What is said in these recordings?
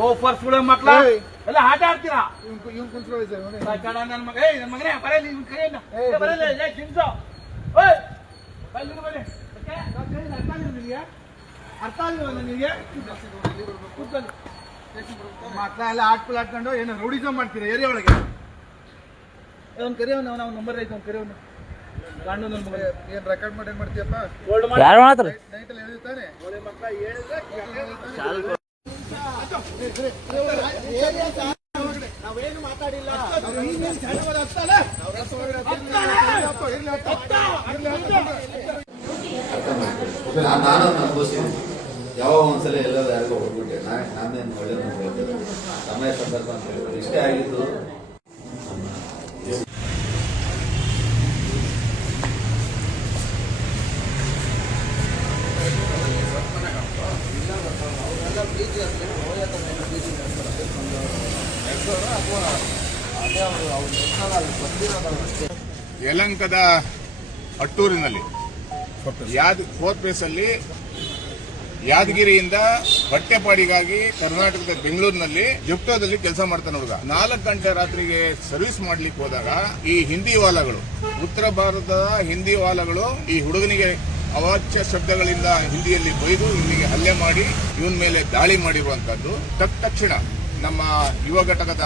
ಲೋಫರ್ಸ್ಗಳು ಮಕ್ಳ ಎಲ್ಲ ಆಟ ಆಡ್ತೀರಾ ನನ್ನ ಮಗ ನನ್ನ ಮಗನೇ ಬರಲಿ ನಿಮ್ ಕೈಯನ್ನ ಬರಲ್ಲ ತಿನ್ಸೋ ನಿನಗೆ ಅರ್ಥ ಆಗಿಲ್ವ ನನಗೆ ಮಕ್ಳ ಎಲ್ಲ ಆಟ್ಕೊಲ್ ಆಡ್ಕೊಂಡು ಏನೋ ರೌಡಿಸಮ್ ಮಾಡ್ತೀರಾ ಏರಿಯಾ ಒಳಗೆ ಅವ್ನು ಕರಿಯವನು ನಾವು ನಂಬರ್ ಐತೆ ಅವ್ನು ಕರಿಯವನು ಗಂಡು ನನ್ನ ಮಗ ಏನ್ ರೆಕಾರ್ಡ್ ಮಾಡಿ ಏನ್ ಮಾಡ್ತೀಯಪ್ಪ ಯಾರು ಮಾಡ್ತಾರೆ ನೈಟಲ್ಲಿ ಹೇಳಿರ್ತಾನೆ ಮಕ್ಕಳ ಹೇಳಿದ್ರೆ ನಾವೇನು ಮಾತಾಡಿಲ್ಲ ನಾನು ಅನುಭವಿಸ್ತೀನಿ ಯಾವಾಗ ಒಂದ್ಸಲ ಎಲ್ಲರೂ ಯಾರಿಗೋ ಹೊಡ್ಬಿಟ್ಟೆ ನಾನೇನು ಒಳ್ಳೆ ಸಮಯ ಸಂದರ್ಭ ಅಂತ ಹೇಳಿದ್ರು ಇಷ್ಟೇ ಆಗಿದ್ದು. ಯಲಹಂಕದ ಅಟ್ಟೂರಿನಲ್ಲಿ ಫೋರ್ತ್ ಬೇಸ್ ಅಲ್ಲಿ ಯಾದಗಿರಿಯಿಂದ ಹೊಟ್ಟೆಪಾಡಿಗಾಗಿ ಕರ್ನಾಟಕದ ಬೆಂಗಳೂರಿನಲ್ಲಿ ಜುಪ್ಟೋದಲ್ಲಿ ಕೆಲಸ ಮಾಡ್ತಾನೆ ಹುಡುಗ. 4 ಗಂಟೆ ರಾತ್ರಿಗೆ ಸರ್ವಿಸ್ ಮಾಡ್ಲಿಕ್ಕೆ ಹೋದಾಗ ಈ ಹಿಂದಿ ವಾಲಗಳು, ಉತ್ತರ ಭಾರತದ ಹಿಂದಿ ವಾಲಗಳು ಈ ಹುಡುಗನಿಗೆ ಅವಾಚ್ಯ ಶಬ್ದಗಳಿಂದ ಹಿಂದಿಯಲ್ಲಿ ಬೈದು ಇವನಿಗೆ ಹಲ್ಲೆ ಮಾಡಿ ಇವನ ಮೇಲೆ ದಾಳಿ ಮಾಡಿರುವಂತದ್ದು. ತಕ್ಷಣ ನಮ್ಮ ಯುವ ಘಟಕದ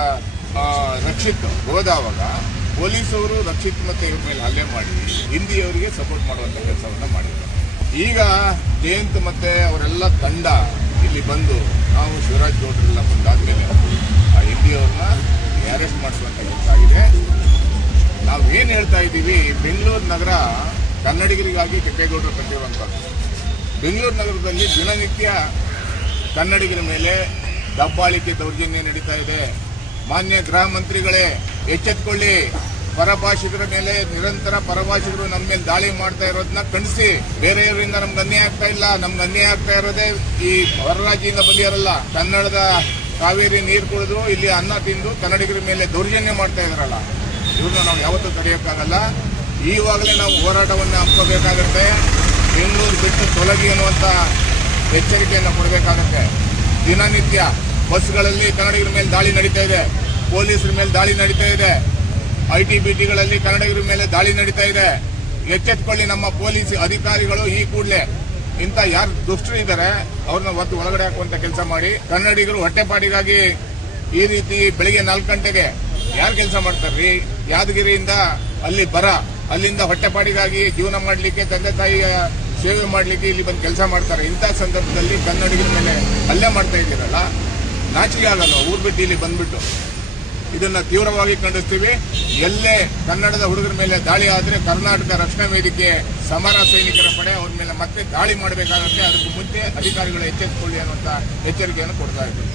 ರಕ್ಷಿತ್ ಹೋದವಾಗ ಪೊಲೀಸವರು ರಕ್ಷಿತ್ ಮತ್ತೆ ಇವ್ರ ಮೇಲೆ ಹಲ್ಲೆ ಮಾಡಿ ಹಿಂದಿಯವರಿಗೆ ಸಪೋರ್ಟ್ ಮಾಡುವಂತ ಕೆಲಸವನ್ನ ಮಾಡಿದ್ದಾರೆ. ಈಗ ಜಯಂತ್ ಮತ್ತೆ ಅವರೆಲ್ಲ ತಂಡ ಇಲ್ಲಿ ಬಂದು ನಾವು ಶಿವರಾಜ್ ಗೌಡರೆಲ್ಲ ಬಂದಾದ್ಮೇಲೆ ಆ ಹಿಂದಿಯವ್ರನ್ನ ಅರೆಸ್ಟ್ ಮಾಡಿಸುವಂತ ಕೆಲಸ ಆಗಿದೆ. ನಾವು ಏನ್ ಹೇಳ್ತಾ ಇದ್ದೀವಿ, ಬೆಂಗಳೂರು ನಗರ ಕನ್ನಡಿಗರಿಗಾಗಿ ಕೆಂಪೇಗೌಡರು ಕಟ್ಟಿರುವಂತದ್ದು. ಬೆಂಗಳೂರು ನಗರದಲ್ಲಿ ದಿನನಿತ್ಯ ಕನ್ನಡಿಗರ ಮೇಲೆ ದಬ್ಬಾಳಿಕೆ ದೌರ್ಜನ್ಯ ನಡೀತಾ ಇದೆ. ಮಾನ್ಯ ಗೃಹ ಮಂತ್ರಿಗಳೇ ಎಚ್ಚೆತ್ತುಕೊಳ್ಳಿ. ಪರಭಾಷಿಕರ ಮೇಲೆ ನಿರಂತರ ಪರಭಾಷಿಕರು ನಮ್ಮ ಮೇಲೆ ದಾಳಿ ಮಾಡ್ತಾ ಇರೋದನ್ನ ಖಂಡಿಸಿ. ಬೇರೆಯವರಿಂದ ನಮ್ಗೆ ಅನ್ಯಾಯ ಆಗ್ತಾ ಇಲ್ಲ. ನಮ್ಗೆ ಅನ್ಯಾಯ ಆಗ್ತಾ ಇರೋದೇ ಈ ಹೊರ ರಾಜ್ಯದಿಂದ ಬಂದಿರಲ್ಲ. ಕನ್ನಡದ ಕಾವೇರಿ ನೀರು ಕುಡಿದು ಇಲ್ಲಿ ಅನ್ನ ತಿಂದು ಕನ್ನಡಿಗರ ಮೇಲೆ ದೌರ್ಜನ್ಯ ಮಾಡ್ತಾ ಇದಾರಲ್ಲ, ಇವ್ರನ್ನ ನಾವು ಯಾವತ್ತೂ ತಡೆಯೋಕ್ಕಾಗಲ್ಲ. ಈವಾಗಲೇ ನಾವು ಹೋರಾಟವನ್ನು ಹಮ್ಮಿಕೋಬೇಕಾಗತ್ತೆ. ಬೆಂಗಳೂರು ಬಿಟ್ಟು ತೊಲಗಿ ಅನ್ನುವಂತ ಎಚ್ಚರಿಕೆಯನ್ನು ಕೊಡಬೇಕಾಗತ್ತೆ. ದಿನನಿತ್ಯ ಬಸ್ಗಳಲ್ಲಿ ಕನ್ನಡಿಗರ ಮೇಲೆ ದಾಳಿ ನಡೀತಾ ಇದೆ, ಪೊಲೀಸರ ಮೇಲೆ ದಾಳಿ ನಡೀತಾ ಇದೆ, ಐಟಿ-ಬಿಟಿಗಳಲ್ಲಿ ಕನ್ನಡಿಗರ ಮೇಲೆ ದಾಳಿ ನಡೀತಾ ಇದೆ. ಎಚ್ಚೆತ್ತುಕೊಳ್ಳಿ ನಮ್ಮ ಪೊಲೀಸ್ ಅಧಿಕಾರಿಗಳು. ಈ ಕೂಡಲೇ ಇಂಥ ಯಾರು ದುಷ್ಟರು ಇದ್ದಾರೆ ಅವ್ರನ್ನ ಒತ್ತು ಒಳಗಡೆ ಹಾಕುವಂತ ಕೆಲಸ ಮಾಡಿ. ಕನ್ನಡಿಗರು ಹೊಟ್ಟೆಪಾಡಿಗಾಗಿ ಈ ರೀತಿ ಬೆಳಿಗ್ಗೆ 4 ಗಂಟೆಗೆ ಯಾರು ಕೆಲಸ ಮಾಡ್ತಾರ್ರಿ? ಯಾದಗಿರಿಯಿಂದ ಅಲ್ಲಿ ಅಲ್ಲಿಂದ ಹೊಟ್ಟೆಪಾಡಿಗಾಗಿ ಜೀವನ ಮಾಡಲಿಕ್ಕೆ, ತಂದೆ ತಾಯಿಯ ಸೇವೆ ಮಾಡಲಿಕ್ಕೆ ಇಲ್ಲಿ ಬಂದು ಕೆಲಸ ಮಾಡ್ತಾರೆ. ಇಂಥ ಸಂದರ್ಭದಲ್ಲಿ ಕನ್ನಡಿಗರ ಮೇಲೆ ಹಲ್ಲೆ ಮಾಡ್ತಾ ಇದ್ದೀರಲ್ಲ, ನಾಚಿಕೆ ಆಗಲ್ಲ? ಊರ್ ಬಿಟ್ಟು ಇಲ್ಲಿ ಬಂದ್ಬಿಟ್ಟು ಇದನ್ನ ತೀವ್ರವಾಗಿ ಖಂಡಿಸ್ತೀವಿ. ಎಲ್ಲೇ ಕನ್ನಡದ ಹುಡುಗರ ಮೇಲೆ ದಾಳಿ ಆದ್ರೆ ಕರ್ನಾಟಕ ರಕ್ಷಣಾ ವೇದಿಕೆ ಸಮರ ಸೈನಿಕರ ಪಡೆ ಅವ್ರ ಮೇಲೆ ಮತ್ತೆ ದಾಳಿ ಮಾಡಬೇಕಾಗುತ್ತೆ. ಅದಕ್ಕೂ ಮುಂಚೆ ಅಧಿಕಾರಿಗಳು ಎಚ್ಚೆತ್ತುಕೊಳ್ಳಿ ಅನ್ನುವಂತ ಎಚ್ಚರಿಕೆಯನ್ನು ಕೊಡ್ತಾ ಇದ್ದೀವಿ.